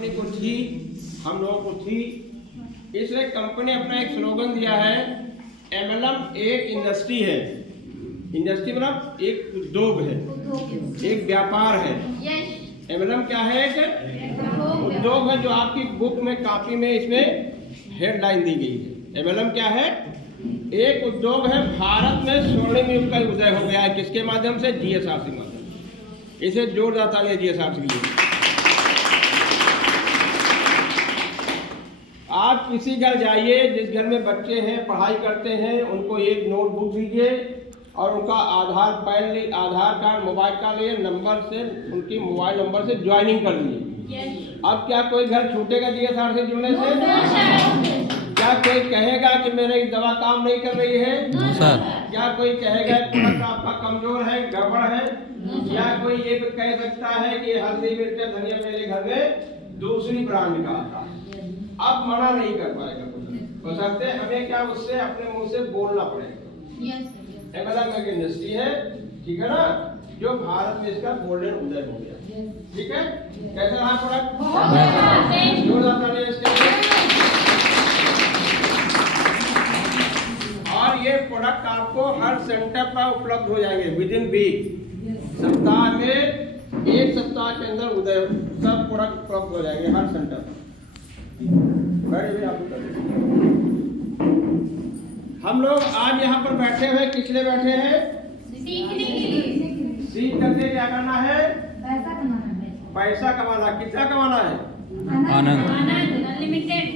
Company को थी, हम लोगों को थी, इसलिए कंपनी अपना एक स्लोगन दिया है, एमएलएम एक इंडस्ट्री है। इंडस्ट्री मतलब एक उद्योग है, एक व्यापार है। एमएलएम क्या है? एक उद्योग है, जो आपकी बुक में, कॉपी में, इसमें हेडलाइन दी गई है। एमएलएम क्या है? एक उद्योग है। भारत में स्वर्णिम युग का उदय हो गया है। किसके माध्यम से? जीएसआरसी माध्यम। इसे जोरदार तालियां जीएसआरसी के लिए। आप किसी घर जाइए, जिस घर में बच्चे हैं, पढ़ाई करते हैं, उनको एक नोटबुक दीजिए और उनका आधार कार्ड, मोबाइल का लिए नंबर से, उनकी मोबाइल नंबर से ज्वाइनिंग कर लीजिए। अब क्या कोई घर छूटेगा जीएसआर से जुड़ने से? क्या कोई कहेगा कि मेरी दवा काम नहीं कर रही है? क्या कोई कहेगा प्रोडक्ट आपका कमजोर है, गड़बड़ है? या कोई ये कह सकता है कि हल्दी, मिर्च, धनिया मेरे घर में दूसरी ब्रांड का आता है? अब मना नहीं कर पाएगा बशर्ते हमें क्या उससे अपने मुंह से बोलना पड़ेगा। एमएलएम एक इंडस्ट्री है, ठीक है ना, जो भारत में इसका गोल्डन उदय हो गया। ठीक है, कैसा रहा प्रोडक्ट? और ये प्रोडक्ट आपको हर सेंटर पर उपलब्ध हो जाएंगे विद इन वीक। सप्ताह में, एक सप्ताह के अंदर उदय सब प्रोडक्ट उपलब्ध हो जाएंगे हर सेंटर पर। हम लोग आज यहाँ पर बैठे हुए किस लिए बैठे हैं? सीखने के लिए। सीख करके क्या करना है? पैसा कमाना है। पैसा कमाना। कितना कमाना है? आनंद अनलिमिटेड।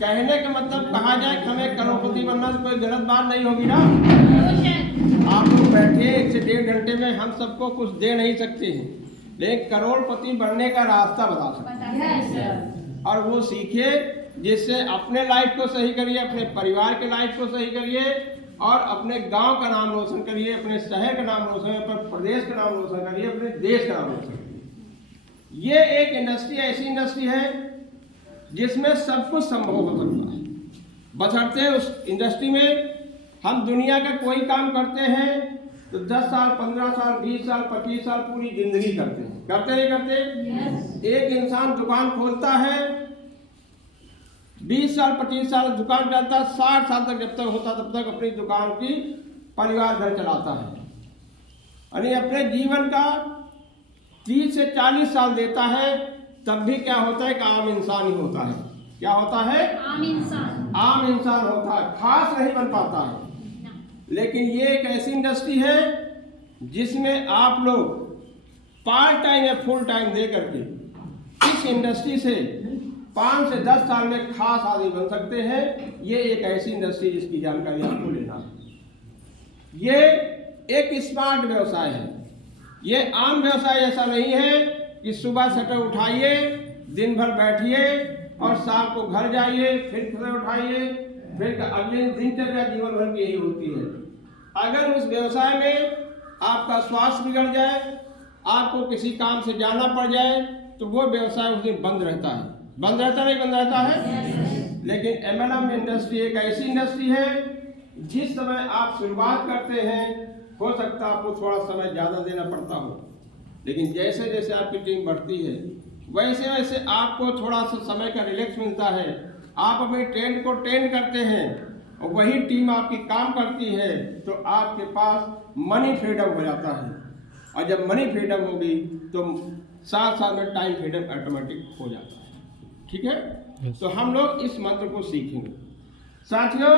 कहने का मतलब कहा जाए कि हमें करोड़पति बनना, तो कोई गलत बात नहीं होगी ना। आप लोग बैठे 1 से 1.5 घंटे में हम सबको कुछ दे नहीं सकते हैं, लेकिन करोड़पति बनने का रास्ता बता सकते हैं। और वो सीखिए, जिससे अपने लाइफ को सही करिए, अपने परिवार के लाइफ को सही करिए, और अपने गांव का नाम रोशन करिए, अपने शहर का नाम रोशन करिए, अपने प्रदेश का नाम रोशन करिए, अपने देश का नाम रोशन करिए। ये एक इंडस्ट्री ऐसी इंडस्ट्री है जिसमें सब कुछ संभव हो सकता है, बशर्ते उस इंडस्ट्री में हम दुनिया का कोई काम करते हैं तो 10 साल, 15 साल, 20 साल, 25 साल, पूरी जिंदगी करते हैं। करते नहीं करते? एक इंसान दुकान खोलता है, 20 साल, 25 साल दुकान चलता है, 60 साल तक जब तक होता तब तक अपनी दुकान की परिवार घर चलाता है। यानी अपने जीवन का 30 से 40 साल देता है, तब भी क्या होता है कि आम इंसान ही होता है। क्या होता है? आम इंसान। आम इंसान होता है, खास नहीं बन पाता है। लेकिन ये एक ऐसी इंडस्ट्री है जिसमें आप लोग पार्ट टाइम या फुल टाइम दे करके इस इंडस्ट्री से 5 से 10 साल में खास आदमी बन सकते हैं। ये एक ऐसी इंडस्ट्री जिसकी जानकारी आपको लेना है। ये एक स्मार्ट व्यवसाय है। ये आम व्यवसाय ऐसा नहीं है कि सुबह शटर उठाइए, दिन भर बैठिए और शाम को घर जाइए, फिर शटर उठाइए, फिर अगले दिनचर्या जीवन भर की यही होती है। अगर उस व्यवसाय में आपका स्वास्थ्य बिगड़ जाए, आपको किसी काम से जाना पड़ जाए, तो वो व्यवसाय उस दिन बंद रहता है। बंद रहता नहीं? बंद रहता है। लेकिन एमएलएम इंडस्ट्री एक ऐसी इंडस्ट्री है, जिस समय आप शुरुआत करते हैं, हो सकता है आपको थोड़ा समय ज़्यादा देना पड़ता हो, लेकिन जैसे जैसे आपकी टीम बढ़ती है, वैसे वैसे आपको थोड़ा सा समय का रिलैक्स मिलता है। आप अपने ट्रेंड को ट्रेंड करते हैं और वही टीम आपकी काम करती है, तो आपके पास मनी फ्रीडम हो जाता है। और जब मनी फ्रीडम होगी तो साथ साथ में टाइम फ्रीडम ऑटोमेटिक हो जाता है। ठीक है? तो हम लोग इस मंत्र को सीखेंगे। साथियों,